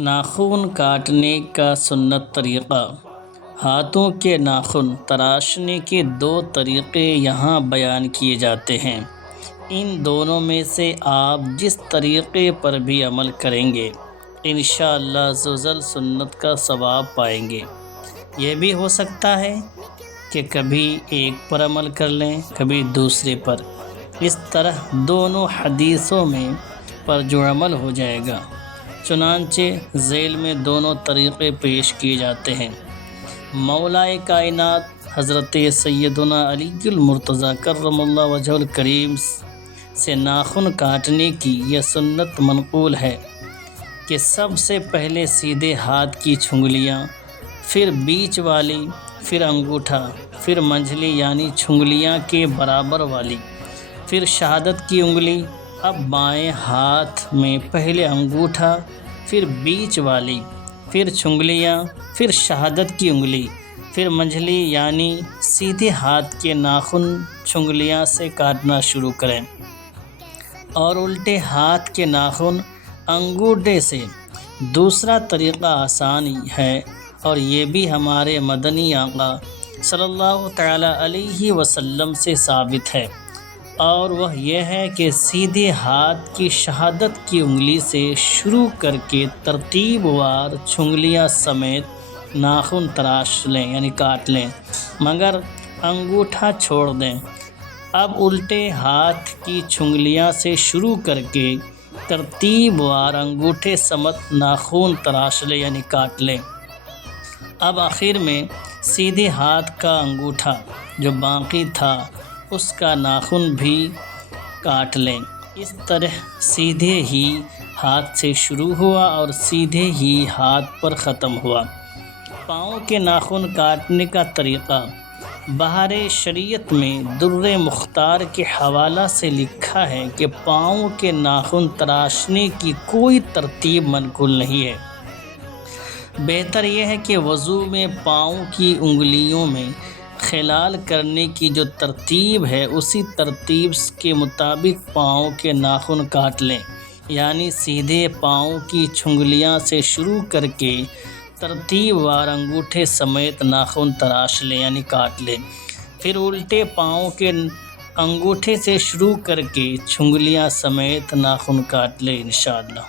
ناخن کاٹنے کا سنت طریقہ۔ ہاتھوں کے ناخن تراشنے کے 2 طریقے یہاں بیان کیے جاتے ہیں۔ ان دونوں میں سے آپ جس طریقے پر بھی عمل کریں گے انشاءاللہ عز و جل سنت کا ثواب پائیں گے۔ یہ بھی ہو سکتا ہے کہ کبھی ایک پر عمل کر لیں کبھی دوسرے پر، اس طرح دونوں حدیثوں میں پر جو عمل ہو جائے گا۔ چنانچہ ذیل میں دونوں طریقے پیش کیے جاتے ہیں۔ مولائے کائنات حضرت سیدنا علی المرتضیٰ کرم اللہ وجہہ الکریم سے ناخن کاٹنے کی یہ سنت منقول ہے کہ سب سے پہلے سیدھے ہاتھ کی چھنگلیاں، پھر بیچ والی، پھر انگوٹھا، پھر منجلی یعنی چھنگلیاں کے برابر والی، پھر شہادت کی انگلی۔ اب بائیں ہاتھ میں پہلے انگوٹھا، پھر بیچ والی، پھر چھنگلیاں، پھر شہادت کی انگلی، پھر منجلی یعنی سیدھے ہاتھ کے ناخن چھنگلیاں سے کاٹنا شروع کریں اور الٹے ہاتھ کے ناخن انگوٹھے سے۔ دوسرا طریقہ آسان ہے اور یہ بھی ہمارے مدنی آقا صلی اللہ تعالیٰ علیہ وسلم سے ثابت ہے، اور وہ یہ ہے کہ سیدھے ہاتھ کی شہادت کی انگلی سے شروع کر کے ترتیب وار چھنگلیاں سمیت ناخن تراش لیں یعنی کاٹ لیں، مگر انگوٹھا چھوڑ دیں۔ اب الٹے ہاتھ کی چھنگلیاں سے شروع کر کے ترتیب وار انگوٹھے سمیت ناخن تراش لیں یعنی کاٹ لیں۔ اب آخر میں سیدھے ہاتھ کا انگوٹھا جو باقی تھا اس کا ناخن بھی کاٹ لیں۔ اس طرح سیدھے ہی ہاتھ سے شروع ہوا اور سیدھے ہی ہاتھ پر ختم ہوا۔ پاؤں کے ناخن کاٹنے کا طریقہ بہار شریعت میں در مختار کے حوالہ سے لکھا ہے کہ پاؤں کے ناخن تراشنے کی کوئی ترتیب منقول نہیں ہے۔ بہتر یہ ہے کہ وضو میں پاؤں کی انگلیوں میں خلال کرنے کی جو ترتیب ہے اسی ترتیب کے مطابق پاؤں کے ناخن کاٹ لیں، یعنی سیدھے پاؤں کی چھنگلیاں سے شروع کر کے ترتیب وار انگوٹھے سمیت ناخن تراش لیں یعنی کاٹ لیں، پھر الٹے پاؤں کے انگوٹھے سے شروع کر کے چھنگلیاں سمیت ناخن کاٹ لیں انشاءاللہ۔